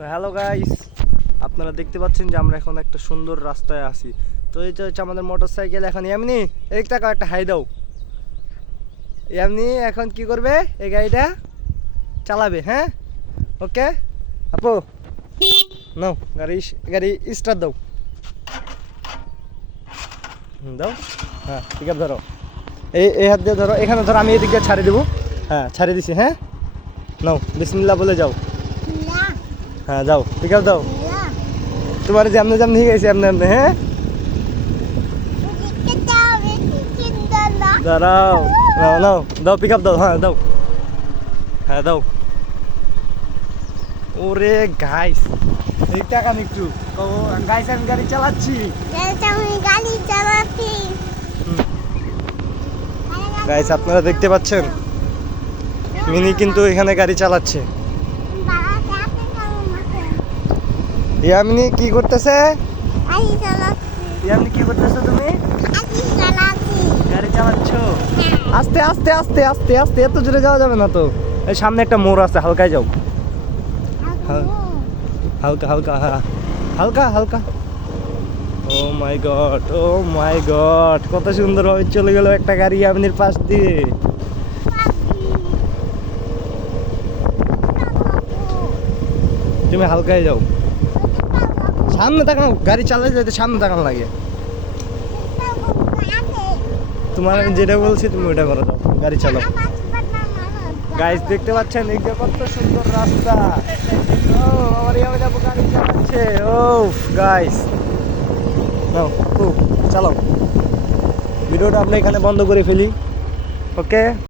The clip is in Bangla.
তো হ্যালো গাইস, আপনারা দেখতে পাচ্ছেন যে আমরা এখন একটা সুন্দর রাস্তায় আছি। তো এটা হচ্ছে আমাদের মোটরসাইকেল। এখন এমনি এই টাকা একটা হাই দাও, এমনি এখন কি করবে, এই গাড়িটা চালাবে। হ্যাঁ, ওকে আপু, নাও গাড়ি গাড়ি স্টার্ট দাও। দাও, হ্যাঁ ঠিক আছে, ধরো এই হাত দিয়ে ধরো, এখানে ধরো, আমি এদিকে ছাড়ে দেবো। হ্যাঁ ছাড়ে দিছি। হ্যাঁ নাও, বিসমিল্লাহ বলে যাও। হ্যাঁ যাও, পিক আপ দাও। তোমার যেমনি যেমনি হয়ে গেছে এমনি এমনি। হ্যাঁ দাঁড়াও, নাও নাও, দাও পিক আপ দাও। হ্যাঁ দাও, হ্যাঁ দাও। ওরে গাইস, এই টাকা একটু গাইস, আমি গাড়ি চালাচ্ছি। গাইস আপনারা দেখতে পাচ্ছেন, মিনি কিন্তু এখানে গাড়ি চালাচ্ছে। ইয়ামিনী কি করতেছে? ইয়ামিনী কি করতেছো তুমি? গাড়ি চালাচ্ছ? আস্তে আস্তে আস্তে আস্তে আস্তে, এত জোরে যাওয়া যাবে না তো। এই সামনে একটা মোড় আছে, হালকায় যাও। হালকা হালকা, হ্যাঁ হালকা হালকা। ও মাই গড, ও মাই গড, কত সুন্দর ভাবে চলে গেল একটা গাড়ি ইয়ামিনীর পাশ দিয়ে। তুমি হালকায় যাও, সামনে তাকানো, গাড়ি চালাতে যেতে সামনে তাকানো লাগে। তোমার আমি যেটা বলছি তুমি ওটা করে দাও, গাড়ি চালাও। গাইস দেখতে পাচ্ছেন এই যে কত সুন্দর রাস্তা। ও আমার ইয়ামে যাবো, গাড়ি চালাচ্ছে। ও গাইস নাও, চালাও। ভিডিওটা আমরা এখানে বন্ধ করে ফেলি। ওকে।